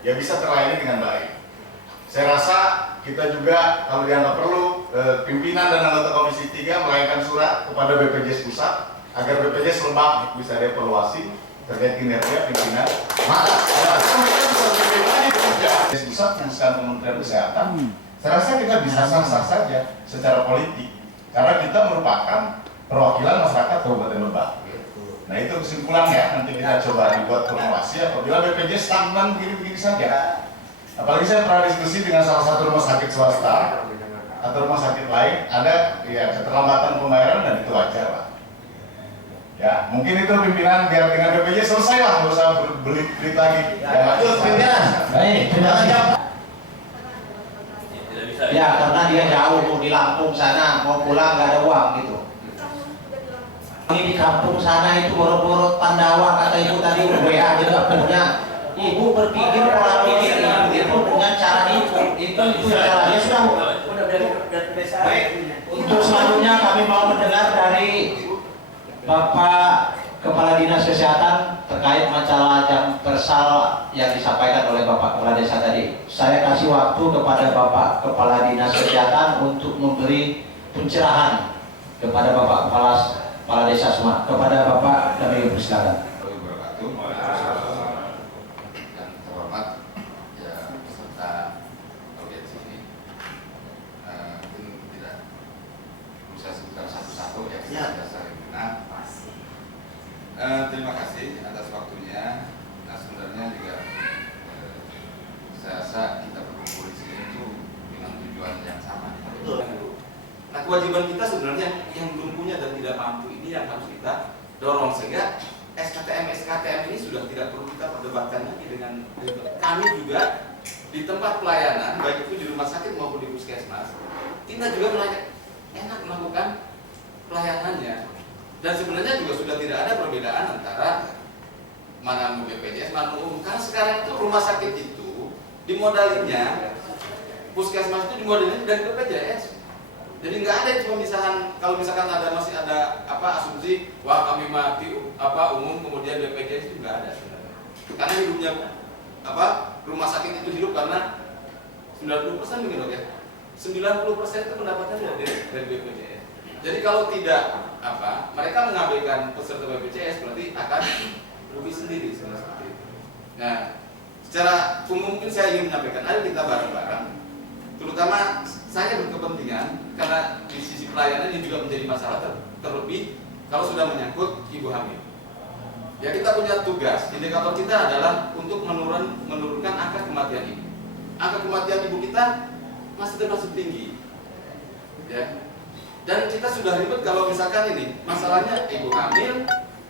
ya bisa terlayani dengan baik. Saya rasa kita juga kalau dianggap perlu pimpinan dan anggota Komisi 3 melayangkan surat kepada BPJS Pusat agar BPJS Lebak bisa dievaluasi terkait kinerja pimpinan. Maka mereka bisa lebih lagi bekerja. BPJS Pusat yang sekarang Kementerian Kesehatan, saya rasa kita bisa sah-sah saja secara politik karena kita merupakan perwakilan masyarakat Kabupaten Lebak. Nah itu kesimpulannya, nanti kita coba dibuat formulasi apabila BPJS stagnan begini-begini saja. Apalagi saya pernah diskusi dengan salah satu rumah sakit swasta atau rumah sakit lain, ada ya keterlambatan pembayaran dan itu wajar lah. Ya mungkin itu pimpinan biar dengan BPJS selesai lah, nggak usah beli lagi. Ya lanjut pimpinan. Baik, terima kasih. Ya karena dia jauh di Lampung sana, mau pulang nggak ada uang gitu. Ini di kampung sana itu boro-boro Pandawa kata ibu tadi WA juga punya. Ibu berpikir pola pikir ibu dengan cara itu caranya sudah. Baik, untuk selanjutnya kami mau mendengar dari Bapak Kepala Dinas Kesehatan terkait masalah jam tersal yang disampaikan oleh Bapak Kepala Desa tadi. Saya kasih waktu kepada Bapak Kepala Dinas Kesehatan untuk memberi pencerahan kepada Bapak Kepala Desa semua. Kepada Bapak kami persilakan. Terima kasih atas waktunya. Nah sebenarnya juga saya rasa kita berkumpul di sini itu dengan tujuan yang sama. Betul. Nah kewajiban kita sebenarnya yang belum punya dan tidak mampu ini yang harus kita dorong sehingga SKTM ini sudah tidak perlu kita perdebatkan lagi dengan kami juga di tempat pelayanan baik itu di rumah sakit maupun di puskesmas kita juga enak melakukan pelayanannya. Dan sebenarnya juga sudah tidak ada perbedaan antara mana BPJS, mana umum. Karena sekarang itu rumah sakit itu dimodalinya, puskesmas itu dimodalinya dari BPJS. Jadi nggak ada pemisahan. Kalau misalkan masih ada asumsi, wah kami mati umum kemudian BPJS itu nggak ada sebenarnya. Karena hidupnya rumah sakit itu hidup karena 90% mungkin dok ya. 90% itu pendapatan dari BPJS. Jadi kalau tidak mereka mengabaikan peserta BPJS berarti akan rugi sendiri seperti itu. Nah, secara umum mungkin saya ingin menyampaikan, ayo kita bareng-bareng. Terutama saya berkepentingan karena di sisi pelayanan ini juga menjadi masalah terlebih kalau sudah menyangkut ibu hamil. Ya kita punya tugas, indikator kita adalah untuk menurunkan angka kematian ibu. Angka kematian ibu kita masih termasuk tinggi. Ya. Dan kita sudah ribet kalau misalkan ini masalahnya ibu hamil,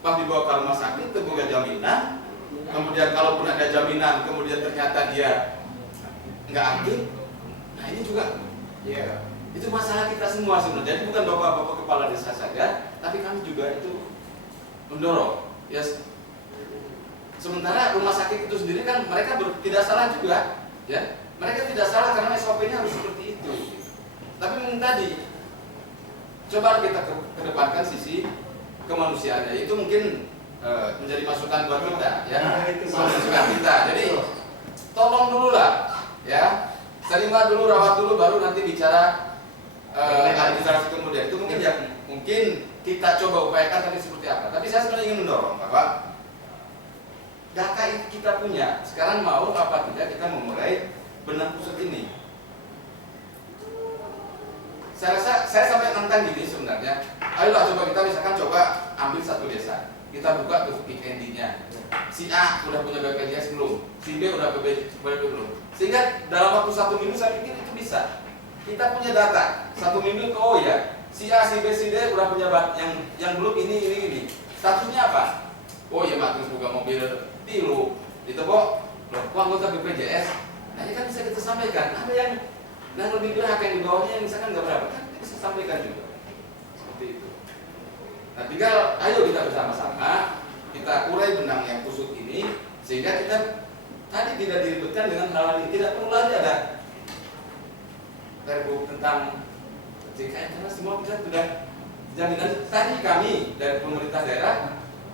pas dibawa ke rumah sakit terbuka jaminan, kemudian kalaupun ada jaminan, kemudian ternyata dia nggak aktif, nah ini juga, itu masalah kita semua sebenarnya. Jadi bukan bapak-bapak kepala desa saja, tapi kami juga itu mendorong. Ya, sementara rumah sakit itu sendiri kan mereka tidak salah juga, ya, mereka tidak salah karena SOP-nya harus seperti itu. Tapi memang tadi coba kita kedepankan sisi kemanusiaannya, itu mungkin menjadi masukan buat kita, ya, masukan kita. Jadi tolong dulu lah, ya, terima dulu, rawat dulu, baru nanti bicara administrasi kemudian. Itu mungkin yang mungkin kita coba upayakan tapi seperti apa. Tapi saya sebenarnya ingin mendorong bahwa data itu kita punya. Sekarang mau apa tidak kita memulai benang kusut ini. Saya rasa saya sampai nentang gini sebenarnya. Ayolah coba kita misalkan ambil satu desa, kita buka tuh PND-nya. Si A udah punya BPJS belum? Si B udah BPJS belum? Sehingga dalam waktu 1 minggu saya pikir itu bisa. Kita punya data 1 minggu ke si A, si B, si D udah punya yang belum ini. Statusnya apa? Oh ya mak terus buka mobil tilu, ditebok, kok anggota BPJS? Nah ini kan bisa kita sampaikan. Ada yang lebih berhak yang di bawahnya yang misalkan nggak berapa kan kita bisa sampaikan juga seperti itu. Nah tinggal ayo kita bersama-sama kita urai benang yang kusut ini sehingga kita tadi tidak diribetkan dengan hal ini. Tidak perlu lagi ada perbu tentang JKN karena semua kita sudah jaminan. Tadi kami dari pemerintah daerah,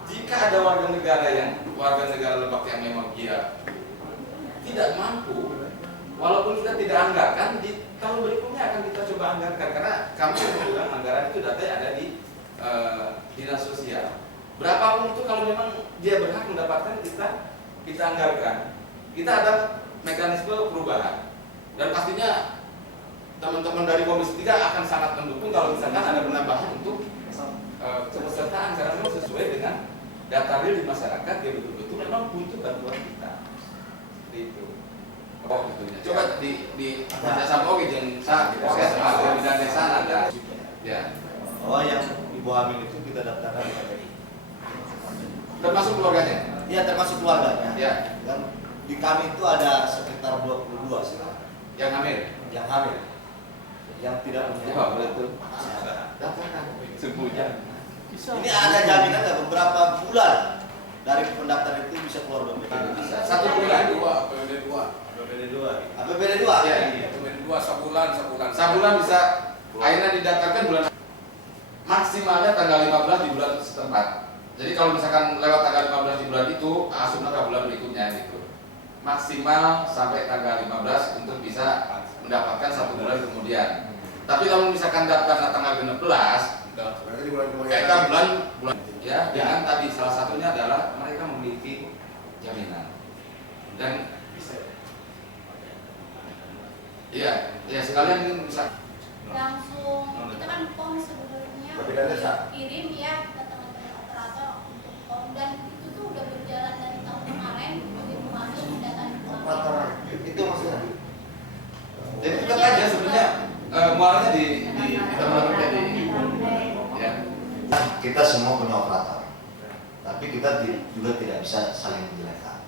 jika ada warga negara Lebak yang memang dia tidak mampu, walaupun kita tidak anggarkan, di tahun berikutnya akan kita coba anggarkan, karena kami bilang anggaran itu data ada di dinas sosial. Berapapun itu kalau memang dia berhak mendapatkan, kita anggarkan. Kita ada mekanisme perubahan, dan pastinya teman-teman dari Komisi 3 akan sangat mendukung kalau misalkan ada penambahan untuk kepesertaan, karena memang sesuai dengan data real di masyarakat yang betul-betul memang butuh bantuan kita. Seperti itu. Oh, gitu. Coba di kerjasama oke jeung sa proses di desa ada. Ya. Oh, yang ibu hamil itu kita daftarkan di KPI. Termasuk keluarganya. Iya, termasuk keluarganya. Ya. Dan di kami itu ada sekitar 22 sekarang Yang hamil. yang hamil. Yang tidak punya. Ya, betul. Ada. Daftarkan. Semuanya. Ini ada jaminan nggak beberapa bulan dari pendaftaran itu bisa keluar BPJS? Bisa. 1 bulan. APBD 2. APBD 2. APBD 2? Ya. APBD 2 sebulan. Sebulan bisa akhirnya didaftarkan bulan maksimalnya tanggal 15 di bulan setempat. Jadi kalau misalkan lewat tanggal 15 di bulan itu, asumsinya ke bulan berikutnya gitu. Maksimal sampai tanggal 15 untuk bisa mendapatkan 1 bulan kemudian. Tapi kalau misalkan daftar tanggal 16, Berarti di bulan kita bulan ya dengan tadi salah satunya adalah mereka memiliki jaminan dan iya sekalian bisa langsung kita kan form sebelumnya Berbeda desa. kirim ya ke teman-teman operator untuk form, dan itu tuh udah berjalan dari tahun kemarin, begitu masuk data Operator itu maksudnya? jadi tetap aja sebenarnya muaranya di teman-teman di ya. Kita semua punya operator, tapi kita juga tidak bisa saling menjelekkan.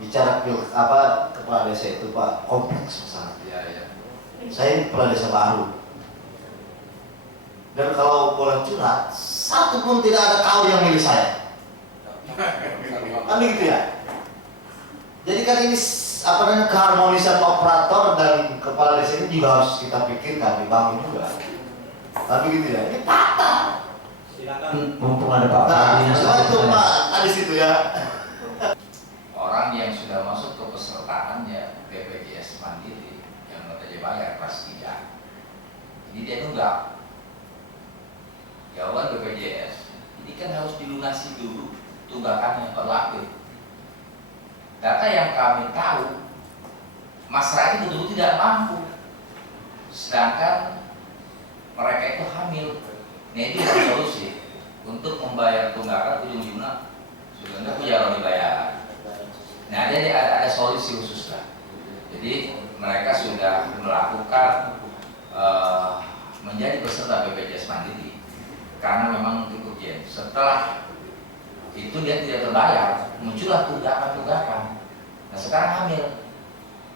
Bicara kepala desa itu Pak, kompleks masalah. Ya. Saya ini kepala desa baru, dan kalau boleh curhat, satu pun tidak ada kaum yang milih saya. Kan begitu ya. Jadi kan ini keharmonisan operator dan kepala desa ini juga harus kita pikirkan, dibangun juga. Tapi gitu ya, ini patah. Silakan, mumpung ada Pak Nah, Fadli. soal itu Pak Adis itu ya. Orang yang sudah masuk ke pesertaannya BPJS Mandiri yang notabene bayar kelas 3, ini dia nunggak. Jawaban BPJS ini kan harus dilunasi dulu tunggakannya baru aktif. Data yang kami tahu, masyarakat betul-betul tidak mampu, sedangkan mereka itu hamil. Nah itu bukan solusi untuk membayar tunggakan ujung-ujungnya sudah jarang dibayar. Nah ada solusi khusus lah. Jadi mereka sudah melakukan menjadi peserta BPJS Mandiri karena memang cukup urgent. Setelah itu dia tidak terbayar, muncullah tunggakan. Nah sekarang hamil.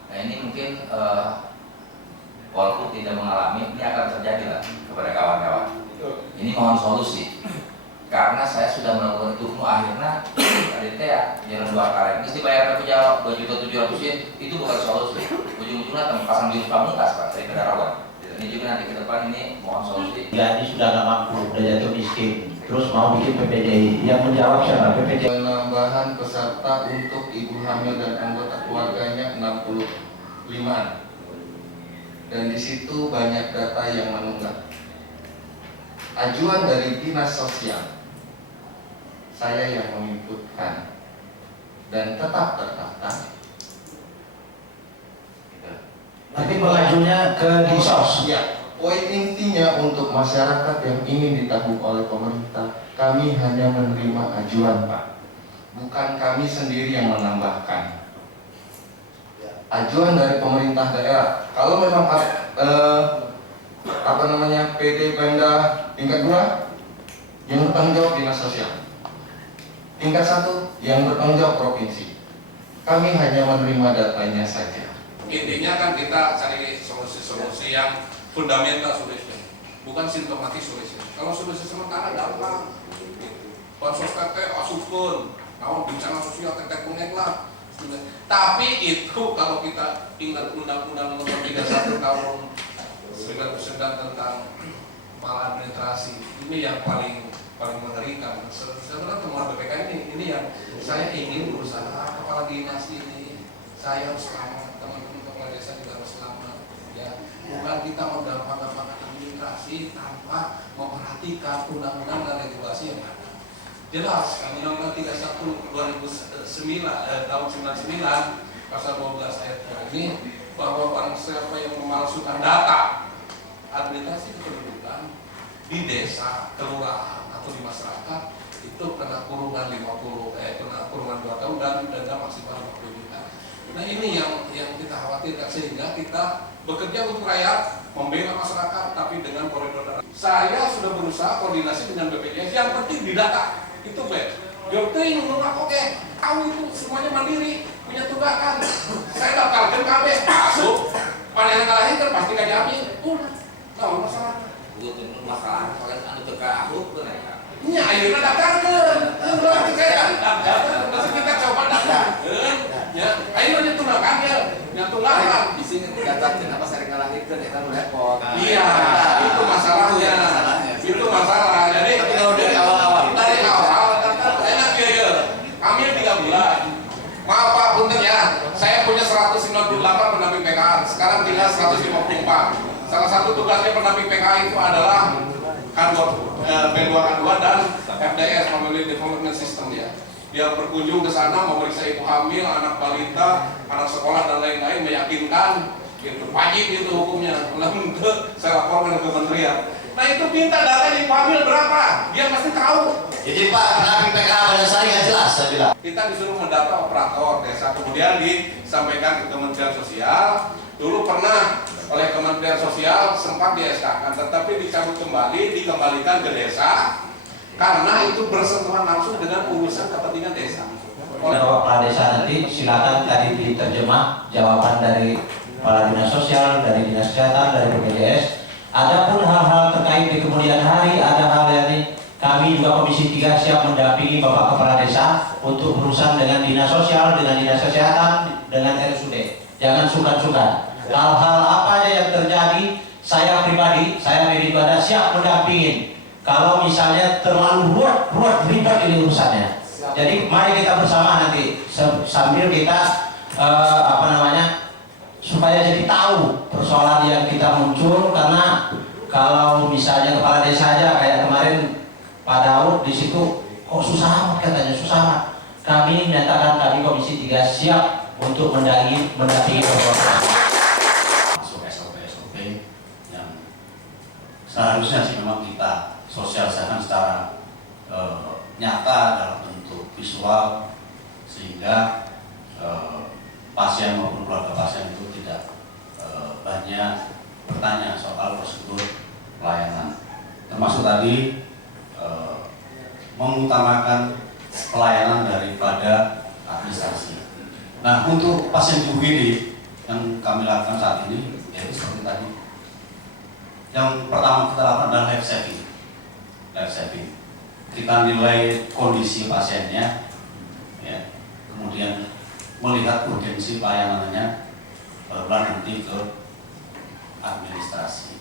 Nah ini mungkin walaupun tidak mengalami, ini akan terjadi lah kepada kawan-kawan. Ini mohon solusi. Karena saya sudah melakukan itu, akhirnya ADTA jalan 2 kali. Mesti bayar PPJ 2.700.000 itu bukan solusi. Ujung-ujungnya pasang jurus pamungkas Pak dari Kedarawan. Ini juga nanti ke depan ini mohon solusi. Jadi sudah nggak mampu, udah jatuh miskin, terus mau bikin PPJI. Yang menjawab siapa? PPJI. Penambahan peserta untuk ibu hamil dan anggota keluarganya 65. Dan di situ banyak data yang menunggak. Ajuan dari dinas sosial, saya yang menginputkan dan tetap terdaftar. Tapi mengajunya ke Dinsos. Ya, poin intinya untuk masyarakat yang ingin ditanggung oleh pemerintah, kami hanya menerima ajuan, Pak. Bukan kami sendiri yang menambahkan. Ajuan dari pemerintah daerah. Kalau memang PD Pemda tingkat 2 yang bertanggung jawab dinas sosial. Tingkat 1 yang bertanggung jawab provinsi. Kami hanya menerima datanya saja. Intinya kan kita cari solusi-solusi yang fundamental solution, bukan simptomatik solution. Kalau solusi sementara gampang. Pansos tete asupun, naon bencana sosial tete kunek lah. Tapi itu kalau kita ingat undang-undang nomor 31 tahun 99 tentang maladministrasi, ini yang paling mengerikan. Sebenarnya temuan BPK ini yang saya ingin berusaha kepala dinas ini Saya harus selamat, teman-teman kepala desa juga harus selamat. Ya, bukan kita mau gampang-gampang administrasi tanpa memperhatikan undang-undang dan regulasi yang ada. Jelas, Undang-Undang 31 2009 tahun 99 pasal 12 ayat 2 ini bahwa barang siapa yang memalsukan data administrasi kependudukan di desa, kelurahan atau di masyarakat itu kena kurungan 2 tahun dan denda maksimal 50 juta. Nah ini yang kita khawatirkan, sehingga kita bekerja untuk rakyat, membela masyarakat, tapi dengan koridor data. Saya sudah berusaha koordinasi dengan BPJS, yang penting di data itu doktrin menurut oke, kamu itu semuanya mandiri, punya tunggakan. Saya daftarkan KB, masuk, panen kalahin kan pasti gak diambil, udah, nggak masalah. Masalah, soalnya anu teka aku tuh ya. Nya, ayo daftarkan, berarti saya daftar, masih kita coba daftarkan. Ya, ayo aja tunggakan ya, yang tunggakan. Di sini daftarkan apa sering ngalahirkan ya kan repot. Iya, itu masalahnya. Itu masalah. Jadi Tapi kalau dari awal-awal enak ya. Kami 3 bulan. Maaf Pak, punten ya. Saya punya 198 pendamping PKA. Sekarang tinggal 154. Salah satu tugasnya pendamping PKA itu adalah B2K2 dan FDS, Family Development System ya. Dia berkunjung ke sana, memeriksa ibu hamil, anak balita, anak sekolah dan lain-lain, meyakinkan itu wajib itu hukumnya. Lalu saya laporkan ke kementerian. Nah itu minta data ibu hamil berapa? Dia pasti tahu. Jadi Pak, pendamping PKA pada saya nggak jelas, saya bilang. Kita disuruh mendata operator desa, kemudian disampaikan ke Kementerian Sosial. Dulu pernah oleh Kementerian Sosial sempat di SK-kan, tetapi dicabut kembali, dikembalikan ke desa karena itu bersentuhan langsung dengan urusan kepentingan desa. Kalau kepala desa nanti silakan tadi diterjemah jawaban dari kepala dinas sosial, dari dinas kesehatan, dari BPJS. Adapun hal-hal terkait di kemudian hari, ada hal yang kami juga Komisi 3 siap mendampingi Bapak Kepala Desa untuk berurusan dengan dinas sosial, dengan dinas kesehatan, dengan RSUD. Jangan sungkan-sungkan. Hal-hal apa aja yang terjadi, saya pribadi, saya Ibadah siap mendampingin. Kalau misalnya terlalu ruwet ribet ini urusannya. Jadi mari kita bersama nanti sambil kita supaya jadi tahu persoalan yang kita muncul, karena kalau misalnya kepala desa aja kayak kemarin Pak Daud di situ kok susah amat katanya, susah amat. Kami menyatakan kami Komisi 3 siap untuk mendampingi SOP yang seharusnya sih memang kita sosialisasikan secara nyata dalam bentuk visual, sehingga pasien maupun keluarga pasien itu tidak banyak bertanya soal prosedur pelayanan, termasuk tadi mengutamakan pelayanan daripada administrasi. Nah, untuk pasien UGD yang kami lakukan saat ini, yaitu seperti tadi. Yang pertama kita lakukan adalah life saving. Kita nilai kondisi pasiennya, ya, kemudian melihat urgensi pelayanannya, barulah nanti ke administrasi.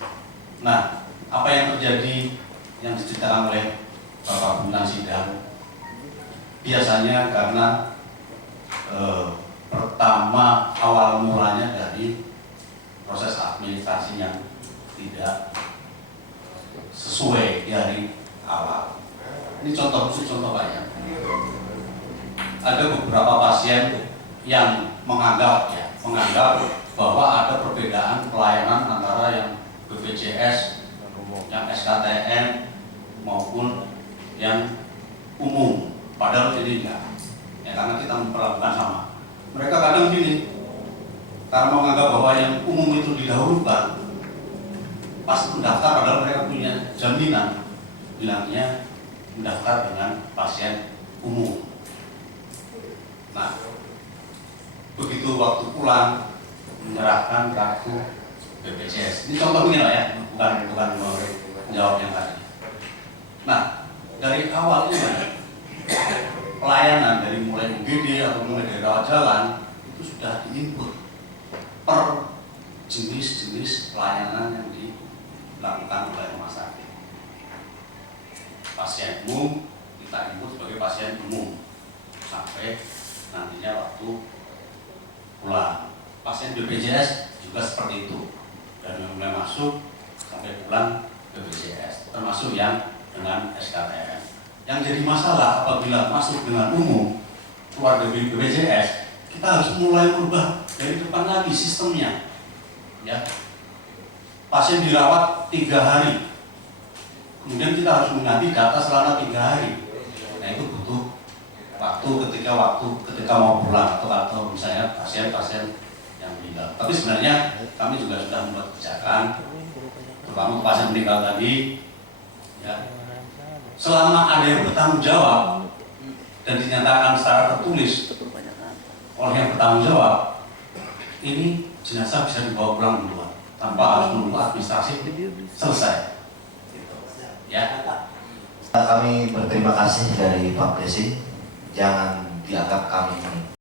Nah, apa yang terjadi yang diceritakan oleh Bapak Pimpinan Sidang, biasanya karena pertama awal mulanya dari proses administrasi yang tidak sesuai dari awal. Ini contoh Pak ya. Ada beberapa pasien yang menganggap bahwa ada perbedaan pelayanan antara yang BPJS, yang SKTM maupun yang umum, padahal ini enggak. Ya, karena kita memperlakukan sama. Mereka kadang gini, karena menganggap bahwa yang umum itu didahulukan, pas mendaftar padahal mereka punya jaminan, bilangnya mendaftar dengan pasien umum. Nah, begitu waktu pulang menyerahkan kartu BPJS. Ini contoh ini lah ya, bukan menjawab yang tadi. Nah, dari awal ini pelayanan dari mulai UGD atau mulai dari rawat jalan itu sudah diinput per jenis-jenis pelayanan yang dilakukan oleh rumah sakit. Pasien umum kita input sebagai pasien umum sampai nantinya waktu pulang. Pasien BPJS juga seperti itu, dari mulai masuk sampai pulang BPJS, termasuk yang dengan SKTM. Yang jadi masalah apabila masuk dengan umum, keluar dari BPJS, kita harus mulai merubah dari depan lagi sistemnya. Ya, pasien dirawat 3 hari, kemudian kita harus mengganti data selama 3 hari. Nah itu butuh waktu ketika mau pulang atau misalnya pasien yang meninggal. Tapi sebenarnya kami juga sudah membuat kebijakan, terutama untuk pasien meninggal tadi, ya, selama ada yang bertanggung jawab dan dinyatakan secara tertulis oleh yang bertanggung jawab, ini jenazah bisa dibawa pulang duluan tanpa harus menunggu administrasi selesai. Ya. Kami berterima kasih dari Pak Presi. Jangan dianggap kami